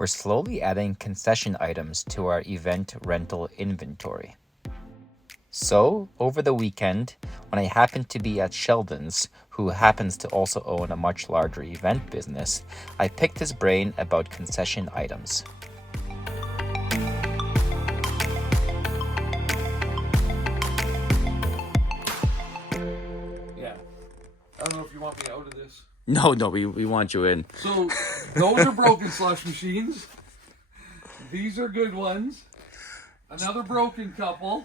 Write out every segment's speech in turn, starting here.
we're slowly adding concession items to our event rental inventory. So, over the weekend, when I happened to be at Sheldon's, who happens to also own a much larger event business, I picked his brain about concession items. Yeah. I don't know if you want me out of this. No, we want you in. So, those are broken slush machines. These are good ones. Another broken couple.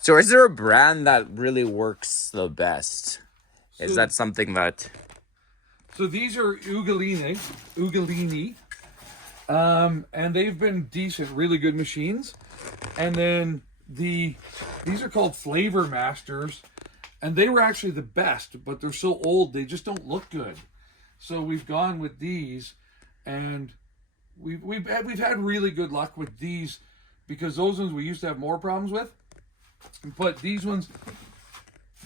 So is there a brand that really works the best? Is that something that... So these are Ugolini. And they've been decent, really good machines. And then these are called Flavor Masters. And they were actually the best, but they're so old, they just don't look good. So we've gone with these, and we've had really good luck with these, because those ones we used to have more problems with. But these ones,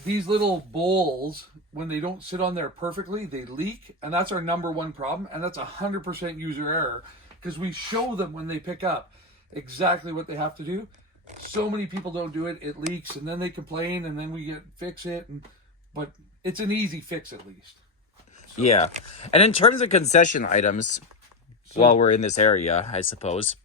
these little bowls, when they don't sit on there perfectly, they leak, and that's our number one problem, and that's 100% user error, because we show them when they pick up exactly what they have to do. So many people don't do it, it leaks, and then they complain, and then we fix it, but it's an easy fix at least. So, yeah. And in terms of concession items, while we're in this area, I suppose,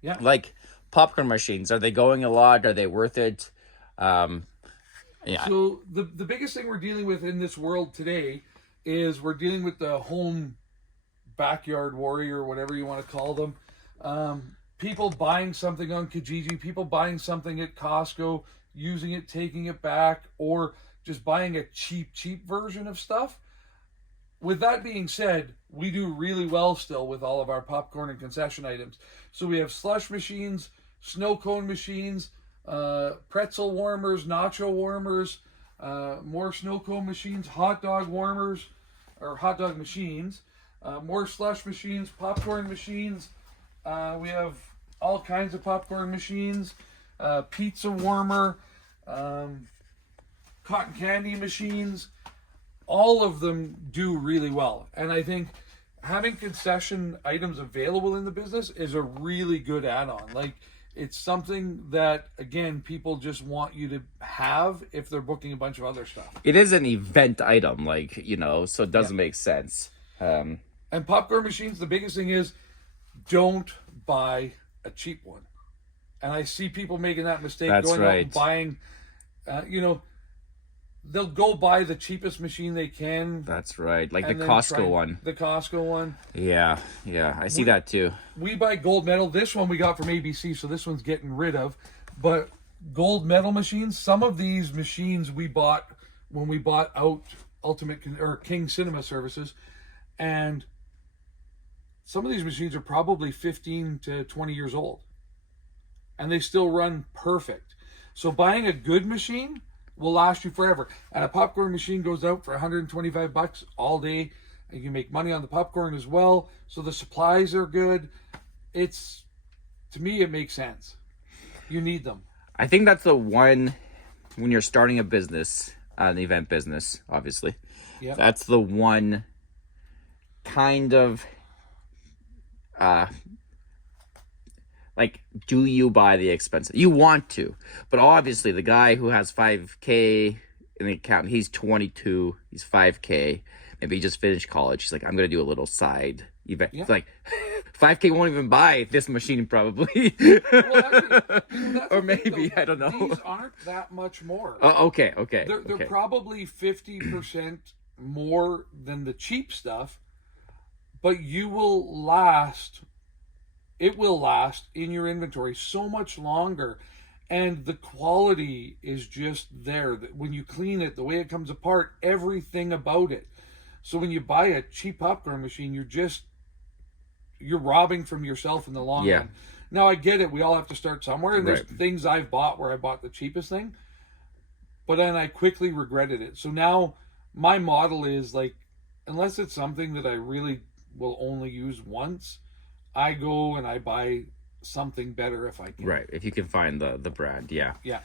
yeah, like popcorn machines, are they going a lot? Are they worth it? Yeah. So the biggest thing we're dealing with in this world today is we're dealing with the home backyard warrior, whatever you want to call them. People buying something on Kijiji, people buying something at Costco, using it, taking it back, or just buying a cheap version of stuff. With that being said, we do really well still with all of our popcorn and concession items. So we have slush machines, snow cone machines, pretzel warmers, nacho warmers, more snow cone machines, hot dog warmers, or hot dog machines, more slush machines, popcorn machines. We have all kinds of popcorn machines, pizza warmer, cotton candy machines. All of them do really well. And I think having concession items available in the business is a really good add-on. Like, it's something that, again, people just want you to have if they're booking a bunch of other stuff. It is an event item, like, so it doesn't make sense. And popcorn machines, the biggest thing is don't buy a cheap one. And I see people making that mistake, out and buying, they'll go buy the cheapest machine they can. That's right. Like the Costco one. The Costco one. Yeah. I see that too. We buy gold medal. This one we got from ABC, so this one's getting rid of. But gold medal machines, some of these machines we bought when we bought out King Cinema Services. And some of these machines are probably 15 to 20 years old. And they still run perfect. So buying a good machine will last you forever. And a popcorn machine goes out for $125 all day. And you make money on the popcorn as well. So the supplies are good. To me, it makes sense. You need them. I think that's the one, when you're starting a business, an event business, obviously. Yeah. That's the one kind of, like, do you buy the expensive? You want to, but obviously the guy who has $5K in the account, he's 22, he's $5K, maybe he just finished college. He's like, I'm gonna do a little side event. Yeah. It's like, $5K won't even buy this machine probably. Well, actually, or maybe thing, I don't know. These aren't that much more. Okay. They're probably 50% more than the cheap stuff, but you will last. It will last in your inventory so much longer, and the quality is just there. When you clean it, the way it comes apart, everything about it. So when you buy a cheap popcorn machine, you're robbing from yourself in the long run. Now I get it. We all have to start somewhere, and there's things I've bought where I bought the cheapest thing, but then I quickly regretted it. So now my model is like, unless it's something that I really will only use once, I go and I buy something better if I can. Right, if you can find the brand, yeah. Yeah.